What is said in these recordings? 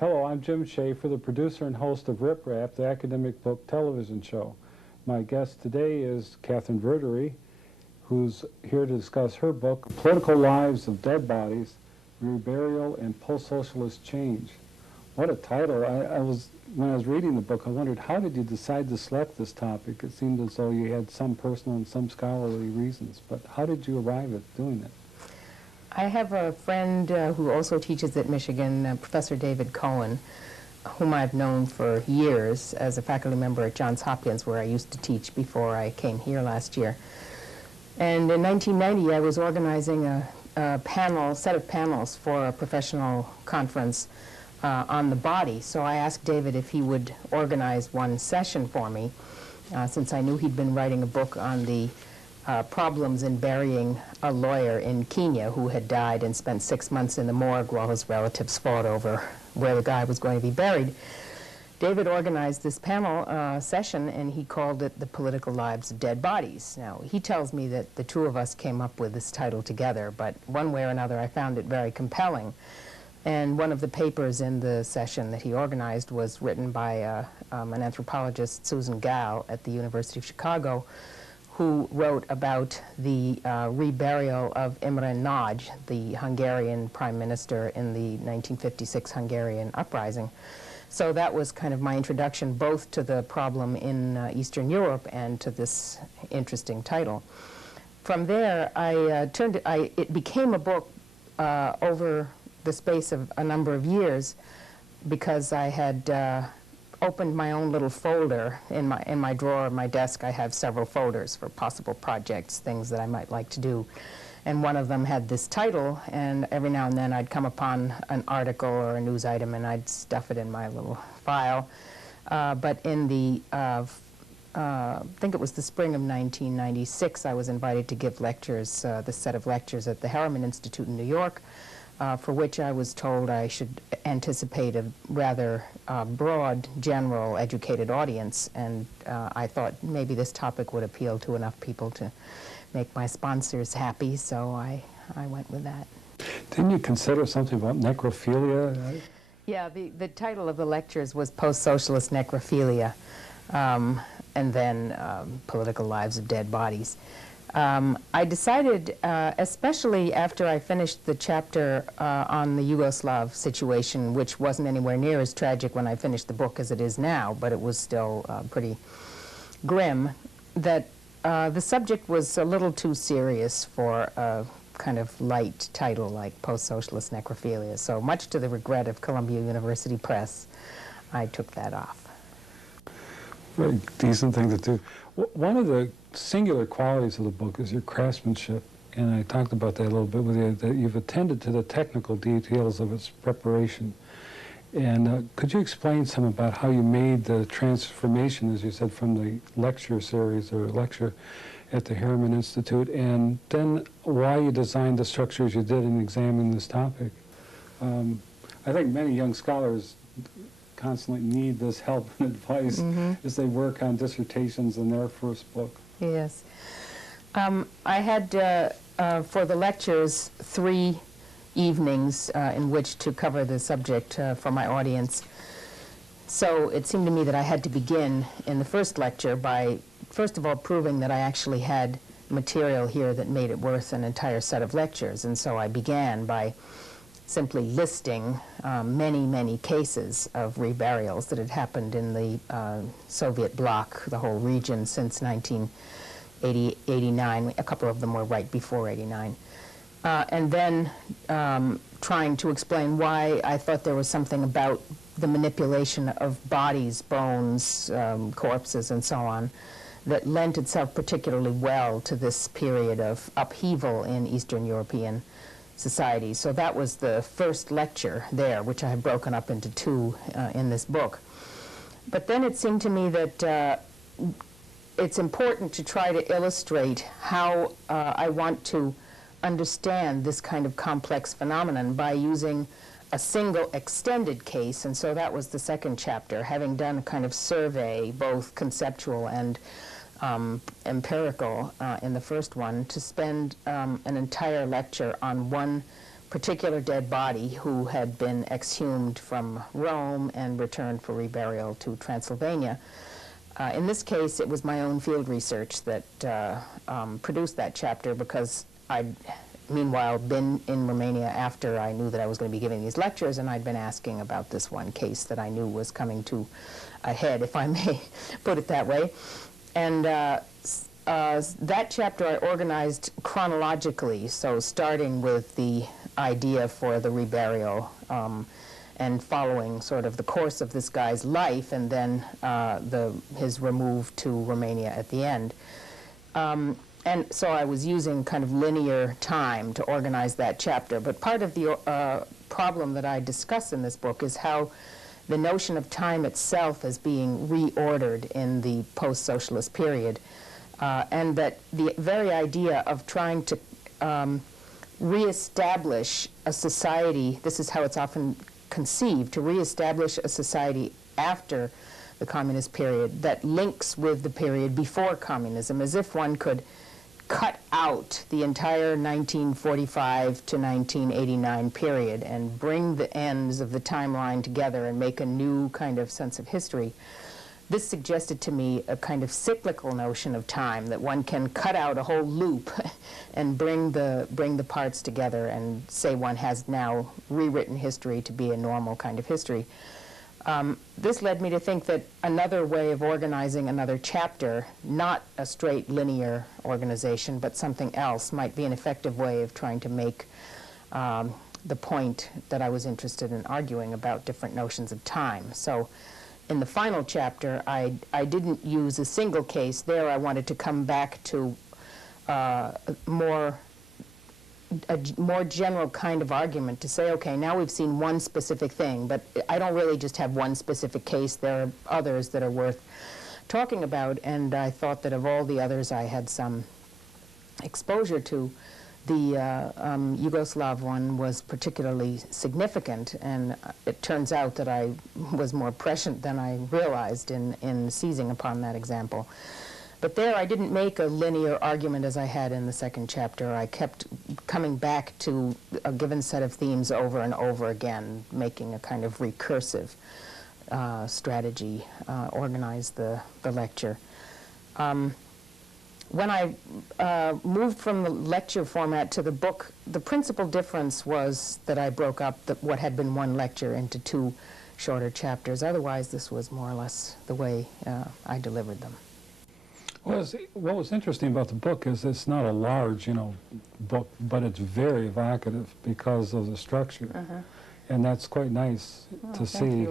Hello, I'm Jim Schaefer, the producer and host of Rip Rap, the academic book television show. My guest today is Katherine Verdery, who's here to discuss her book, Political Lives of Dead Bodies, Reburial and Post-Socialist Change. What a title. When I was reading the book, I wondered, how did you decide to select this topic? It seemed as though you had some personal and some scholarly reasons, but how did you arrive at doing it? I have a friend who also teaches at Michigan, Professor David Cohen, whom I've known for years as a faculty member at Johns Hopkins, where I used to teach before I came here last year. And in 1990, I was organizing a set of panels for a professional conference on the body. So I asked David if he would organize one session for me, since I knew he'd been writing a book on the problems in burying a lawyer in Kenya who had died and spent 6 months in the morgue while his relatives fought over where the guy was going to be buried. David organized this panel session, and he called it The Political Lives of Dead Bodies. Now, he tells me that the two of us came up with this title together, but one way or another I found it very compelling. And one of the papers in the session that he organized was written by an anthropologist, Susan Gall, at the University of Chicago, who wrote about the reburial of Imre Nagy, the Hungarian prime minister in the 1956 Hungarian uprising. So that was kind of my introduction both to the problem in Eastern Europe and to this interesting title. From there, it became a book over the space of a number of years, because I had opened my own little folder in my drawer of my desk. I have several folders for possible projects, things that I might like to do. And one of them had this title, and every now and then I'd come upon an article or a news item and I'd stuff it in my little file. But in the, I think it was the spring of 1996, I was invited to give lectures, this set of lectures at the Harriman Institute in New York, for which I was told I should anticipate a rather broad, general, educated audience, and I thought maybe this topic would appeal to enough people to make my sponsors happy, so I went with that. Didn't you consider something about necrophilia? Yeah, the title of the lectures was Post-Socialist Necrophilia, and then Political Lives of Dead Bodies. I decided, especially after I finished the chapter on the Yugoslav situation, which wasn't anywhere near as tragic when I finished the book as it is now, but it was still pretty grim, that the subject was a little too serious for a kind of light title like Post-Socialist Necrophilia. So much to the regret of Columbia University Press, I took that off. Very decent thing to do. One of the singular qualities of the book is your craftsmanship, and I talked about that a little bit with you, that you've attended to the technical details of its preparation. And could you explain some about how you made the transformation, as you said, from the lecture series or lecture at the Harriman Institute, and then why you designed the structures you did in examining this topic? I think many young scholars constantly need this help and advice as they work on dissertations in their first book. Yes. I had, for the lectures, 3 evenings in which to cover the subject for my audience. So it seemed to me that I had to begin in the first lecture by, first of all, proving that I actually had material here that made it worth an entire set of lectures. And so I began by simply listing many, many cases of reburials that had happened in the Soviet bloc, the whole region, since 1989. A couple of them were right before 89. And then trying to explain why I thought there was something about the manipulation of bodies, bones, corpses, and so on, that lent itself particularly well to this period of upheaval in Eastern European society. So that was the first lecture there, which I have broken up into 2 in this book. But then it seemed to me that it's important to try to illustrate how I want to understand this kind of complex phenomenon by using a single extended case, and so that was the second chapter, having done a kind of survey, both conceptual and empirical in the first one, to spend an entire lecture on one particular dead body who had been exhumed from Rome and returned for reburial to Transylvania. In this case, it was my own field research that produced that chapter, because I'd meanwhile been in Romania after I knew that I was going to be giving these lectures, and I'd been asking about this one case that I knew was coming to a head, if I may put it that way. And that chapter I organized chronologically, so starting with the idea for the reburial and following sort of the course of this guy's life, and then his remove to Romania at the end. And so I was using kind of linear time to organize that chapter. But part of the problem that I discuss in this book is how the notion of time itself is being reordered in the post-socialist period, and that the very idea of trying to reestablish a society, this is how it's often conceived, to reestablish a society after the communist period that links with the period before communism, as if one could cut out the entire 1945 to 1989 period and bring the ends of the timeline together and make a new kind of sense of history. This suggested to me a kind of cyclical notion of time, that one can cut out a whole loop and bring the parts together and say one has now rewritten history to be a normal kind of history. This led me to think that another way of organizing another chapter, not a straight linear organization, but something else, might be an effective way of trying to make the point that I was interested in arguing about different notions of time. So in the final chapter, I didn't use a single case. There I wanted to come back to a more general kind of argument to say, okay, now we've seen one specific thing, but I don't really just have one specific case. There are others that are worth talking about, and I thought that of all the others I had some exposure to, the Yugoslav one was particularly significant, and it turns out that I was more prescient than I realized in seizing upon that example. But there I didn't make a linear argument as I had in the second chapter. I kept coming back to a given set of themes over and over again, making a kind of recursive strategy, organize the lecture. When I moved from the lecture format to the book, the principal difference was that I broke up what had been one lecture into two shorter chapters. Otherwise, this was more or less the way I delivered them. What was interesting about the book is it's not a large, book, but it's very evocative because of the structure, and that's quite nice to see.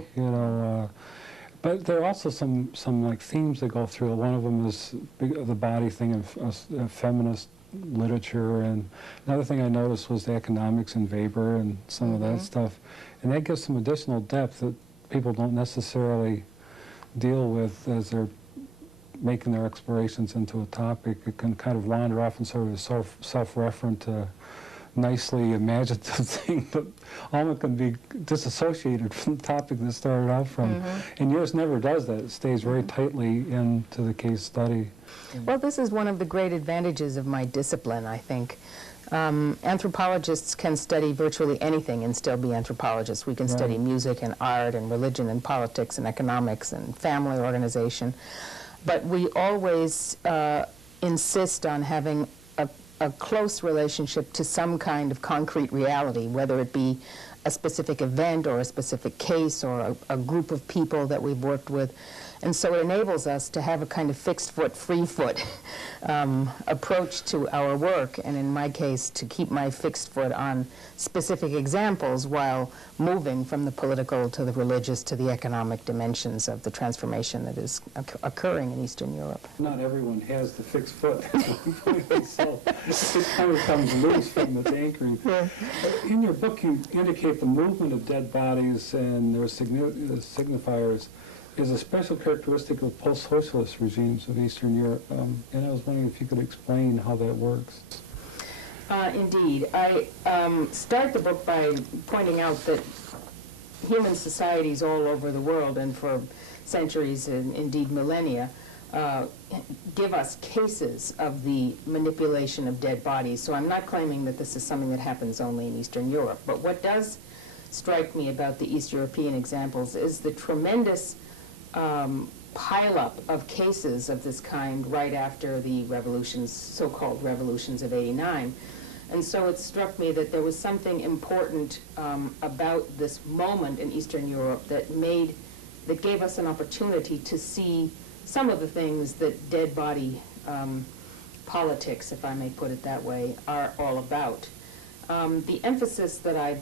But there are also some like themes that go through. One of them is the body thing of feminist literature, and another thing I noticed was the economics in Weber and some of that stuff, and that gives some additional depth that people don't necessarily deal with as they're making their explorations into a topic. It can kind of wander off in sort of a self-referent, nicely imaginative thing, but almost can be disassociated from the topic that started out from. And yours never does that. It stays very tightly into the case study. Well, this is one of the great advantages of my discipline, I think. Anthropologists can study virtually anything and still be anthropologists. We can study music and art and religion and politics and economics and family organization. But we always insist on having a close relationship to some kind of concrete reality, whether it be a specific event or a specific case or a group of people that we've worked with. And so it enables us to have a kind of fixed foot, free foot approach to our work, and in my case, to keep my fixed foot on specific examples while moving from the political to the religious to the economic dimensions of the transformation that is occurring in Eastern Europe. Not everyone has the fixed foot, so it kind of comes loose from its anchoring. In your book, you indicate the movement of dead bodies and their signifiers is a special characteristic of post-socialist regimes of Eastern Europe, and I was wondering if you could explain how that works. Indeed. I start the book by pointing out that human societies all over the world, and for centuries and indeed millennia, uh, give us cases of the manipulation of dead bodies. So I'm not claiming that this is something that happens only in Eastern Europe. But what does strike me about the East European examples is the tremendous pileup of cases of this kind right after the revolutions, so-called revolutions of '89. And so it struck me that there was something important about this moment in Eastern Europe that gave us an opportunity to see some of the things that dead body politics, if I may put it that way, are all about. The emphasis that I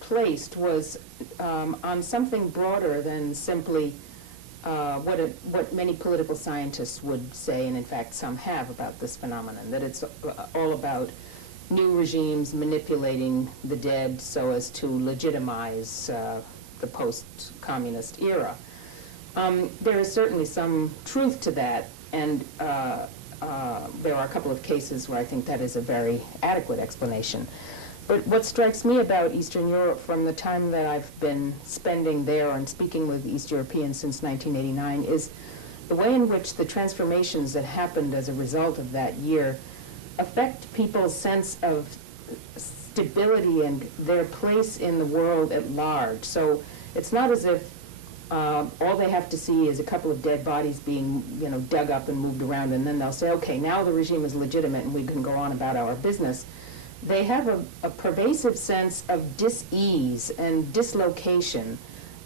placed was on something broader than simply what many political scientists would say, and in fact some have, about this phenomenon, that it's all about new regimes manipulating the dead so as to legitimize the post-communist era. There is certainly some truth to that, and there are a couple of cases where I think that is a very adequate explanation. But what strikes me about Eastern Europe from the time that I've been spending there and speaking with East Europeans since 1989 is the way in which the transformations that happened as a result of that year affect people's sense of stability and their place in the world at large. So it's not as if all they have to see is a couple of dead bodies being, dug up and moved around, and then they'll say, okay, now the regime is legitimate and we can go on about our business. They have a pervasive sense of dis-ease and dislocation,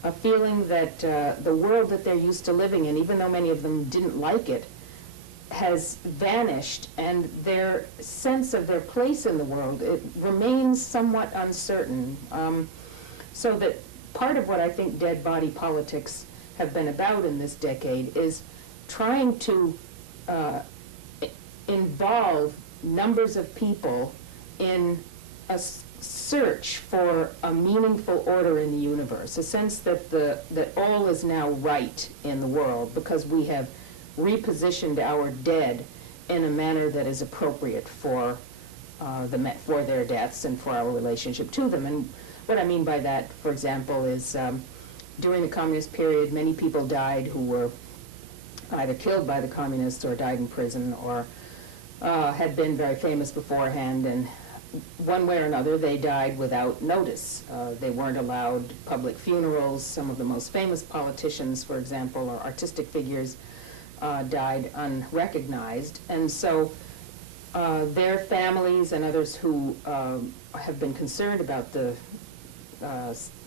a feeling that the world that they're used to living in, even though many of them didn't like it, has vanished, and their sense of their place in the world, it remains somewhat uncertain. So that part of what I think dead body politics have been about in this decade is trying to involve numbers of people in a search for a meaningful order in the universe, a sense that that all is now right in the world because we have repositioned our dead in a manner that is appropriate for their deaths and for our relationship to them. And what I mean by that, for example, is during the communist period, many people died who were either killed by the communists or died in prison or had been very famous beforehand, and one way or another they died without notice. They weren't allowed public funerals. Some of the most famous politicians, for example, or artistic figures died unrecognized, and so their families and others who have been concerned about the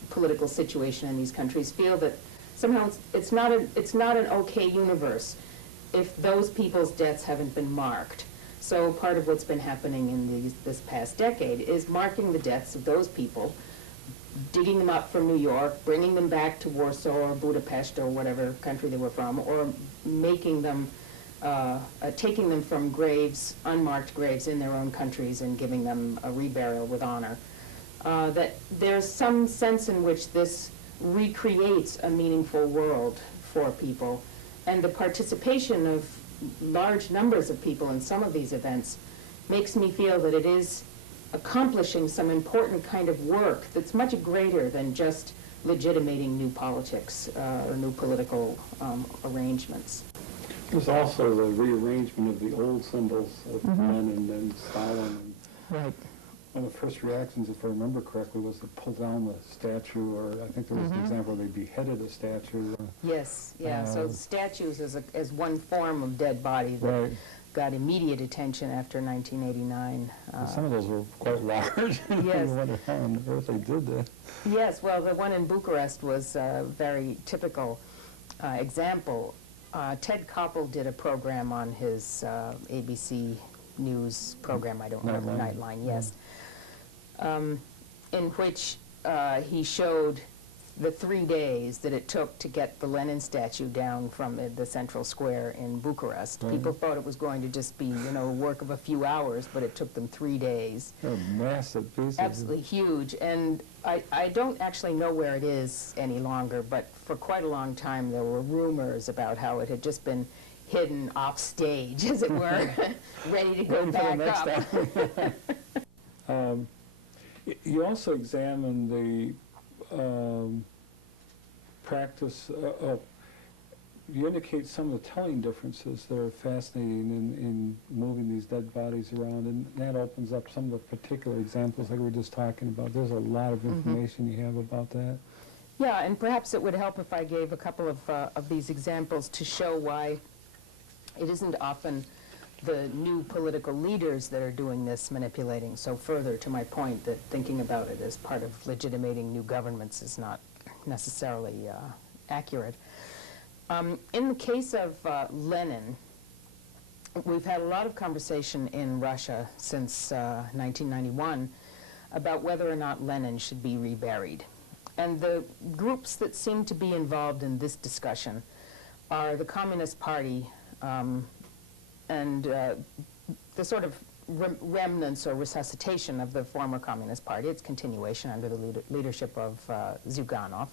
political situation in these countries feel that somehow it's not an okay universe if those people's deaths haven't been marked. So part of what's been happening in this past decade is marking the deaths of those people, digging them up from New York, bringing them back to Warsaw or Budapest or whatever country they were from, or making them, taking them from graves, unmarked graves in their own countries and giving them a reburial with honor. That there's some sense in which this recreates a meaningful world for people, and the participation of large numbers of people in some of these events makes me feel that it is accomplishing some important kind of work that's much greater than just legitimating new politics or new political arrangements. There's also the rearrangement of the old symbols of Lenin and Stalin. Right. One of the first reactions, if I remember correctly, was to pull down the statue, or I think there was an example where they beheaded a statue. Yes, yeah. So statues as one form of dead body that got immediate attention after 1989. Some of those were quite large. Yes. I wonder how on earth they did that. Yes, well, the one in Bucharest was a very typical example. Ted Koppel did a program on his ABC News program, I don't remember, Nightline, yes, in which he showed the 3 days that it took to get the Lenin statue down from the central square in Bucharest. People thought it was going to just be, work of a few hours, but it took them 3 days. They're massive pieces. Absolutely huge. And I don't actually know where it is any longer, but for quite a long time there were rumors about how it had just been hidden off stage, as it were, ready to go back up. You also examine the practice of you indicate some of the telling differences that are fascinating in moving these dead bodies around, and that opens up some of the particular examples like we were just talking about. There's a lot of information you have about that. Yeah, and perhaps it would help if I gave a couple of these examples to show why it isn't often the new political leaders that are doing this manipulating. So further to my point that thinking about it as part of legitimating new governments is not necessarily accurate. In the case of Lenin, we've had a lot of conversation in Russia since 1991 about whether or not Lenin should be reburied. And the groups that seem to be involved in this discussion are the Communist Party and the sort of remnants or resuscitation of the former Communist Party, its continuation under the leadership of Zyuganov,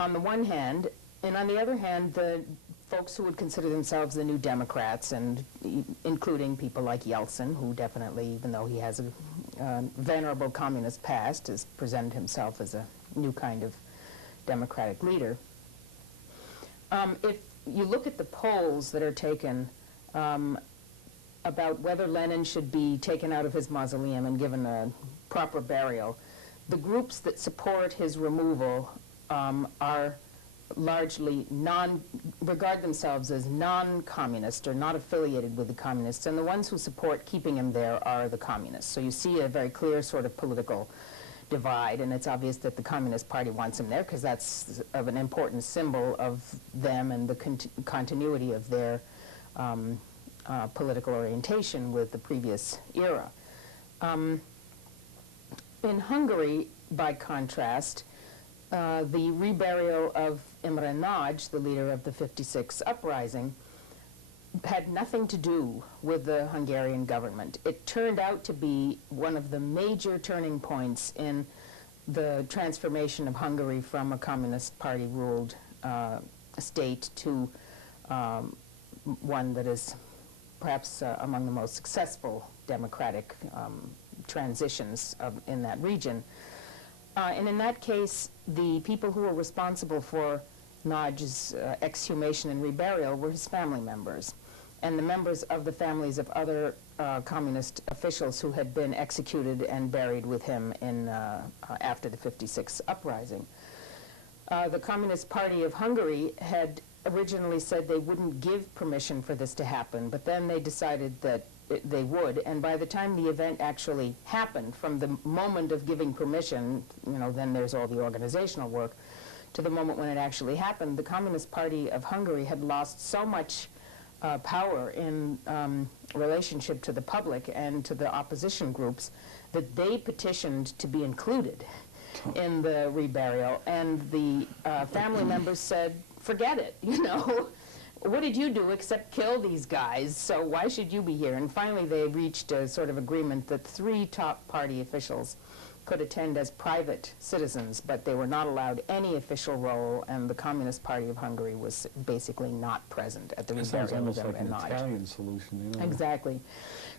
on the one hand, and on the other hand, the folks who would consider themselves the New Democrats, and including people like Yeltsin, who definitely, even though he has a venerable communist past, has presented himself as a new kind of democratic leader. If you look at the polls that are taken about whether Lenin should be taken out of his mausoleum and given a proper burial, the groups that support his removal are largely regard themselves as non-communist or not affiliated with the communists, and the ones who support keeping him there are the communists. So you see a very clear sort of political divide, and it's obvious that the Communist Party wants him there because that's of an important symbol of them and the continuity of their political orientation with the previous era. In Hungary, by contrast, the reburial of Imre Nagy, the leader of the '56 uprising, had nothing to do with the Hungarian government. It turned out to be one of the major turning points in the transformation of Hungary from a Communist Party-ruled state to one that is perhaps among the most successful democratic transitions in that region. And in that case, the people who were responsible for Nagy's exhumation and reburial were his family members, and the members of the families of other communist officials who had been executed and buried with him in, after the '56 uprising. The Communist Party of Hungary had originally said they wouldn't give permission for this to happen, but then they decided that they would, and by the time the event actually happened, from the moment of giving permission, then there's all the organizational work, to the moment when it actually happened, the Communist Party of Hungary had lost so much power in relationship to the public and to the opposition groups that they petitioned to be included in the reburial, and the family members said, forget it, what did you do except kill these guys, so why should you be here? And finally they reached a sort of agreement that 3 top party officials could attend as private citizens, but they were not allowed any official role, and the Communist Party of Hungary was basically not present at the reburial of Imre Nagy. Sounds almost like an Italian solution. Exactly.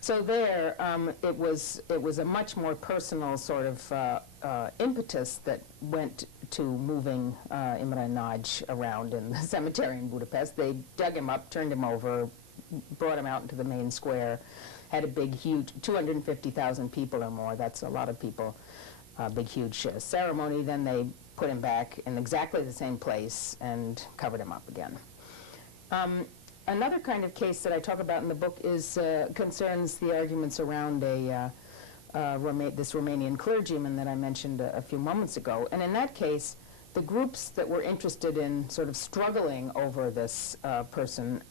So there, it was a much more personal sort of impetus that went to moving Imre Nagy around in the cemetery in Budapest. They dug him up, turned him over, brought him out into the main square, had a big, huge, 250,000 people or more, that's a lot of people, big, huge ceremony. Then they put him back in exactly the same place and covered him up again. Another kind of case that I talk about in the book is concerns the arguments around this Romanian clergyman that I mentioned a few moments ago. And in that case, the groups that were interested in sort of struggling over this person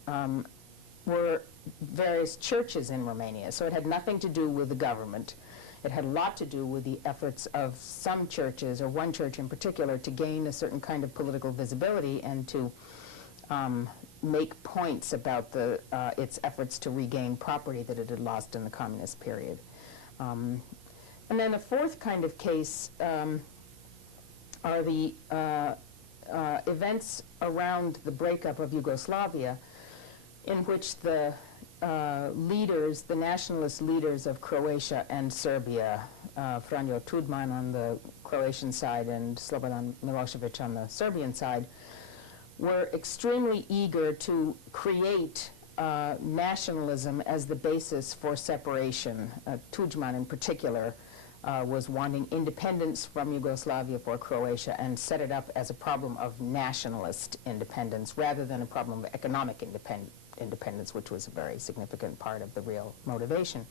were various churches in Romania. So it had nothing to do with the government. It had a lot to do with the efforts of some churches, or one church in particular, to gain a certain kind of political visibility and to make points about its efforts to regain property that it had lost in the communist period. And then the fourth kind of case are the events around the breakup of Yugoslavia, in which the leaders, the nationalist leaders of Croatia and Serbia, Franjo Tudman on the Croatian side and Slobodan Milosevic on the Serbian side, were extremely eager to create nationalism as the basis for separation. Tudjman in particular was wanting independence from Yugoslavia for Croatia and set it up as a problem of nationalist independence rather than a problem of economic independence, which was a very significant part of the real motivation.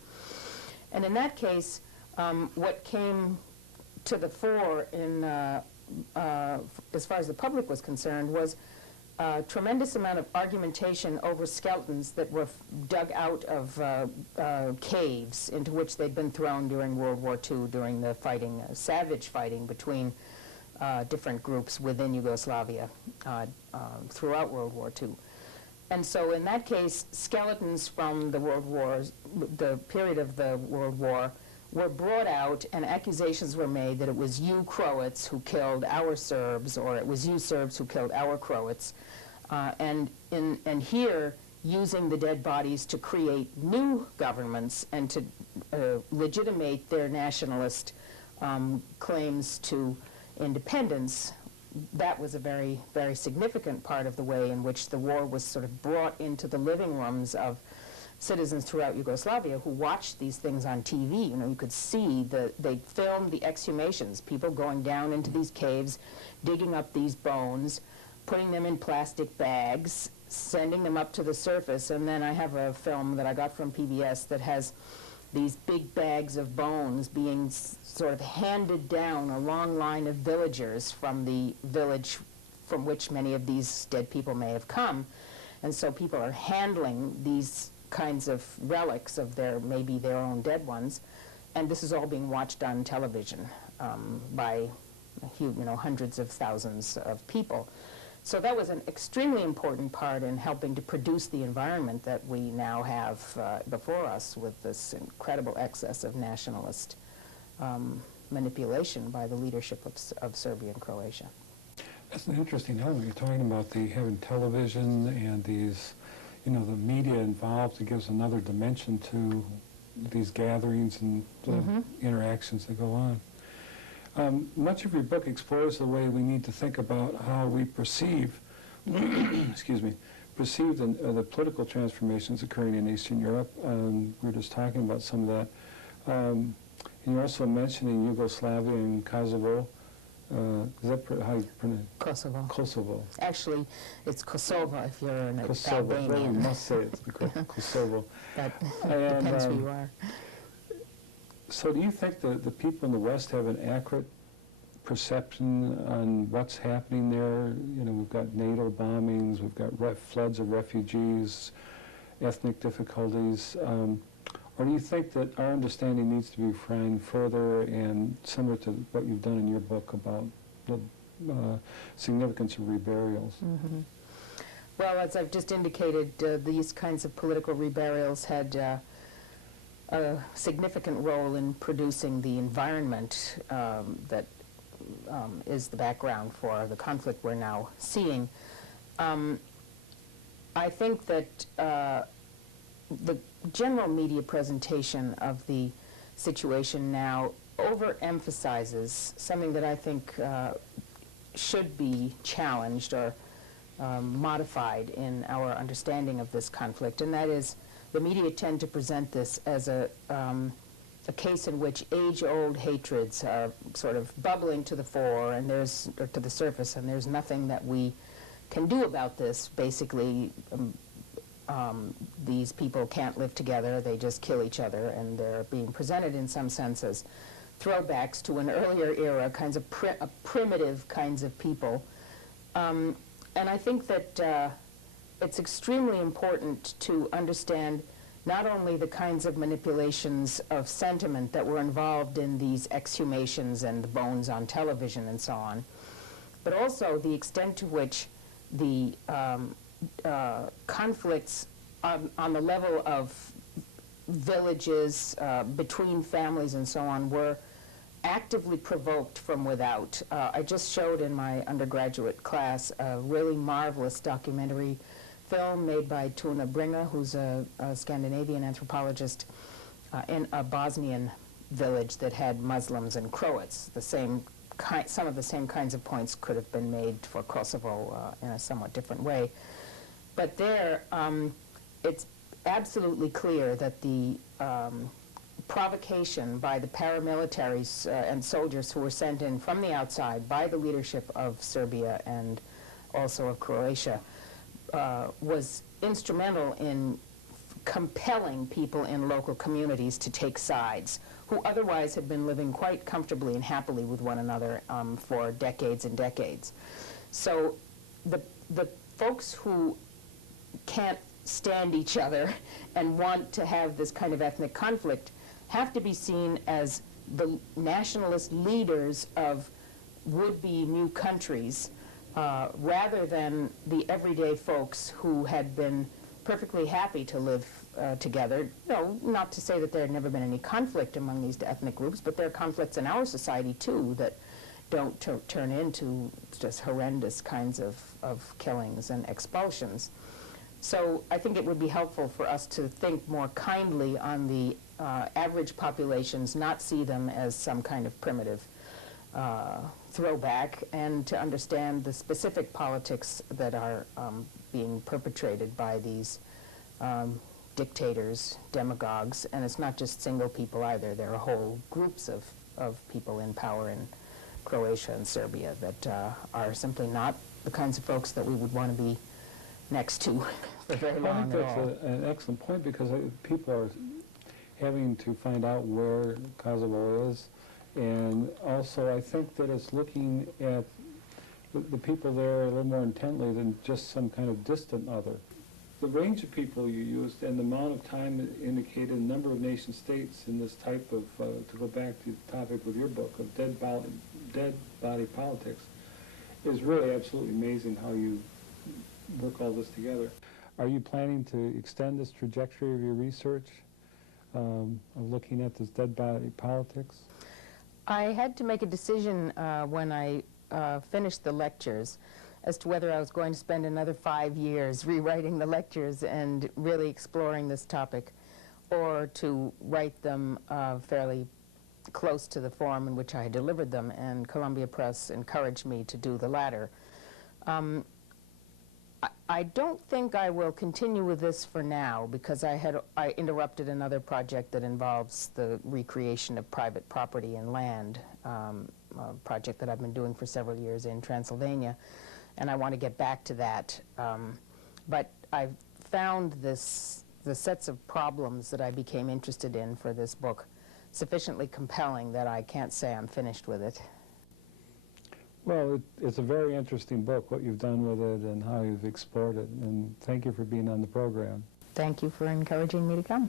And in that case, what came to the fore in, as far as the public was concerned was a tremendous amount of argumentation over skeletons that were dug out of caves into which they'd been thrown during World War II, during the fighting, savage fighting between different groups within Yugoslavia throughout World War II. And so in that case, skeletons from the World Wars, the period of the World War, were brought out and accusations were made that it was you Croats who killed our Serbs, or it was you Serbs who killed our Croats. And here, using the dead bodies to create new governments and to legitimate their nationalist claims to independence, that was a very, very significant part of the way in which the war was sort of brought into the living rooms of citizens throughout Yugoslavia who watched these things on TV. You know, you could see they filmed the exhumations, people going down into these caves, digging up these bones, putting them in plastic bags, sending them up to the surface, and then I have a film that I got from PBS that has these big bags of bones being sort of handed down a long line of villagers from the village from which many of these dead people may have come. And so people are handling these kinds of relics of maybe their own dead ones, and this is all being watched on television by hundreds of thousands of people. So that was an extremely important part in helping to produce the environment that we now have before us with this incredible excess of nationalist manipulation by the leadership of Serbia and Croatia. That's an interesting element. You're talking about having television and these, the media involved. It gives another dimension to these gatherings and the interactions that go on. Much of your book explores the way we need to think about how we perceive, perceive the political transformations occurring in Eastern Europe. We were just talking about some of that. And you're also mentioning Yugoslavia and Kosovo. Is that how you pronounce it? Kosovo. Kosovo. Actually, it's Kosovo if you're an Kosovo. Albanian. Well, we must say it's Kosovo. That depends who you are. So do you think the people in the West have an accurate perception on what's happening there? We've got NATO bombings, we've got floods of refugees, ethnic difficulties. Or do you think that our understanding needs to be refined further, and similar to what you've done in your book about the significance of reburials? Mm-hmm. Well, as I've just indicated, these kinds of political reburials had a significant role in producing the environment that is the background for the conflict we're now seeing. I think that the general media presentation of the situation now overemphasizes something that I think should be challenged or modified in our understanding of this conflict, and that is the media tend to present this as a case in which age-old hatreds are sort of bubbling to the fore and or to the surface, and there's nothing that we can do about this. Basically, these people can't live together, they just kill each other, and they're being presented in some sense as throwbacks to an earlier era, kinds of primitive kinds of people. And I think that it's extremely important to understand not only the kinds of manipulations of sentiment that were involved in these exhumations and the bones on television and so on, but also the extent to which the conflicts on the level of villages, between families and so on, were actively provoked from without. I just showed in my undergraduate class a really marvelous documentary film made by Tuna Bringa, who's a Scandinavian anthropologist, in a Bosnian village that had Muslims and Croats, the same some of the same kinds of points could have been made for Kosovo in a somewhat different way. But there, it's absolutely clear that the provocation by the paramilitaries and soldiers who were sent in from the outside by the leadership of Serbia and also of Croatia was instrumental in compelling people in local communities to take sides who otherwise had been living quite comfortably and happily with one another for decades and decades. So the folks who can't stand each other and want to have this kind of ethnic conflict have to be seen as the nationalist leaders of would-be new countries rather than the everyday folks who had been perfectly happy to live together. No, not to say that there had never been any conflict among these ethnic groups, but there are conflicts in our society too that don't turn into just horrendous kinds of killings and expulsions. So I think it would be helpful for us to think more kindly on the average populations, not see them as some kind of primitive throwback, and to understand the specific politics that are being perpetrated by these dictators, demagogues, and it's not just single people either. There are whole groups of people in power in Croatia and Serbia that are simply not the kinds of folks that we would want to be next to for very long at all. I think that's an excellent point, because people are having to find out where Kosovo is, and also I think that it's looking at the people there a little more intently than just some kind of distant other. The range of people you used and the amount of time indicated, a number of nation states in this type of, to go back to the topic with your book, of dead body politics, is really absolutely amazing how you work all this together. Are you planning to extend this trajectory of your research, of looking at this dead body politics? I had to make a decision when I finished the lectures as to whether I was going to spend another 5 years rewriting the lectures and really exploring this topic, or to write them fairly close to the form in which I had delivered them, and Columbia Press encouraged me to do the latter. I don't think I will continue with this for now, because I interrupted another project that involves the recreation of private property and land, a project that I've been doing for several years in Transylvania, and I want to get back to that. But I've found the sets of problems that I became interested in for this book sufficiently compelling that I can't say I'm finished with it. Well, it's a very interesting book, what you've done with it and how you've explored it, and thank you for being on the program. Thank you for encouraging me to come.